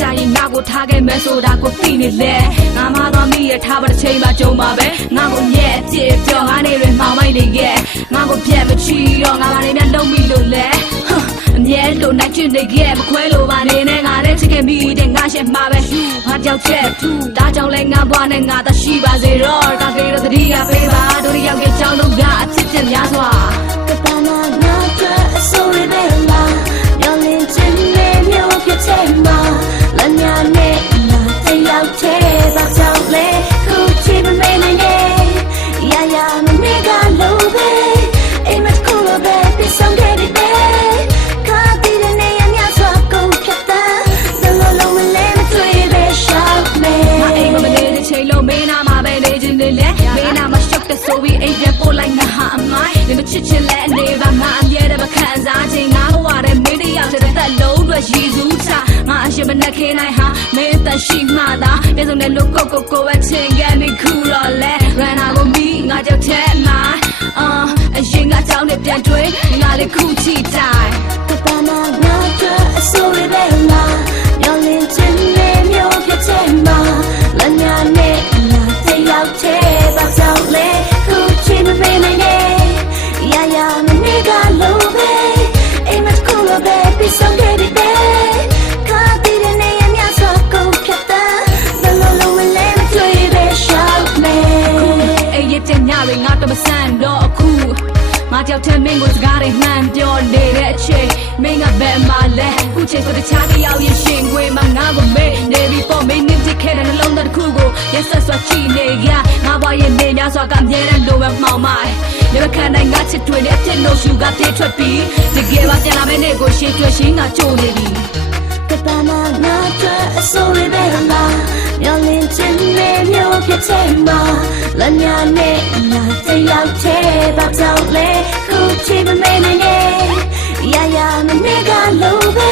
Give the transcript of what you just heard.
ချိန်ကြရင်ငါကိုထားခဲ့မယ်ဆိုတာကိုသိနေလေငါမှတော့မိရထားပါတစ်ချိန်မှကြုံပါပဲငါကိုမြဲအပြစ်ပြောငါနေရင်မှောင်မိုက်နေရဲ့ငါကိုပြက်မချီတော့ငါကနေများလုံးမိလို့လေအမြဲလို့နိုင်ချင်နေရဲ့မခွဲလို့ပါနေနဲ့ငါနဲ့ချစ်ခဲ့မိတဲ့ငါရှက်မှာပဲငါကြောက်ချက်ဒါကြောင့်လဲငါဘွားနဲ့ငါသာရှိပါစေတော့ဒါကေတော့တတိယပေးပါတို့ရောက်ရဲ့ကြောင်းလုံးကအချစ်ချက်များစွာကပနာနာကအဆိုရတဲ့လာမျောလင်းခြင်းနဲ့မျိုးဖြစ်တဲ့မှာလညာနဲ့လာတယောက်တည်းသာကြောက်လေခုချစ်မမေးနိုင်နဲ့ရရမနေကလို့ပဲအိမ်မကူလို့ပဲပြဆောင်ခဲ့တဲ့ခါတည်တဲ့နေရမြစွာကုန်ဖြတ်တာဘယ်လိုလုံးမလဲမတွေ့ပဲရှောက်မဲငါအိမ်မနေတဲ့ချိန်လုံးမင်းနာမှာပဲနေခြင်းလေမင်းနာမှာရှောက်တဲ့ဆိုပြီးအိမ်ပြန်ပို့လိုက်ငါဟာအမိုင်းနေမချစ်ချင်လဲအနေပါငါအမြဲတမ်းမခံစားခြင်းငါဘဝတဲ့မင်းတယောက်တည်းသက်လုံးတွေရည်စူးချငါအရှင်မနဲ့ခင်းနိုင်ဟာမင်းသက်ရှိမှသာပြေဆုံးတဲ့လူကိုပဲချင်ခဲ့မိခုတော့လဲရန်နာကိုမိငါကြောက်တဲ့မှာအရင်ကကြောင်းနဲ့ပြန်တွေ့ငါလေးခုချီတိုင်းကပနာနာကအဆိုရတဲ့လာမျောလင်းခြင်းနဲ့မျိုးဖြစ်တဲ့မှာလညာနဲ့လာတယောက်တည်းသာကြောက်လေခုချစ်မမေးနိုင်နဲ့ရရမနေကလို့ပဲအိမ်မကူလို့ပဲပြဆောင်ခဲ့တဲ့ခါတည်တဲ့နေရမြစွာကုန်ဖြတ်တာဘယ်လိုလုံးမလဲမတွေ့ပဲရှောက်မဲအိမ်ရဲ့ညတွေငါတော့မဆန်တော့အခုငါကြောက်တဲ့မင်းကိုစကားတွေမှန်ပြောနေတဲ့အချိန်မင်းကဘယ်မှာလဲခုချိန်ဆိုတခြားတယောက်ရဲ့ရှင်ခွေမှာငါကိုမေးနေပြီးပေါ်မင်းနေတိခဲ့တဲ့နှလုံးသားတစ်ခုကိုရက်ဆက်စွာချီနေရငါဘွားရဲ့နေများစွာကမြဲတဲ့လိုပဲမှောင်မိုင်းရမခံနိုင်ငါချစ်တွေနဲ့ပြစ်လို့ရှူကပြေးထွက်ပြီးတကယ်ပါပြန်လာမယ့်နေ့ကိုရှင်းတွေ့ရှင်းကကြိုနေပြီကပနာနာကအဆိုရတဲ့လာမျောလင်းခြင်းနဲ့မျိုးဖြစ်တဲ့မှာလညာနဲ့လာတယောက်တည်းသာကြောက်လေခုချစ်မမေးနိုင်နဲ့ရရမနေကလို့ပဲ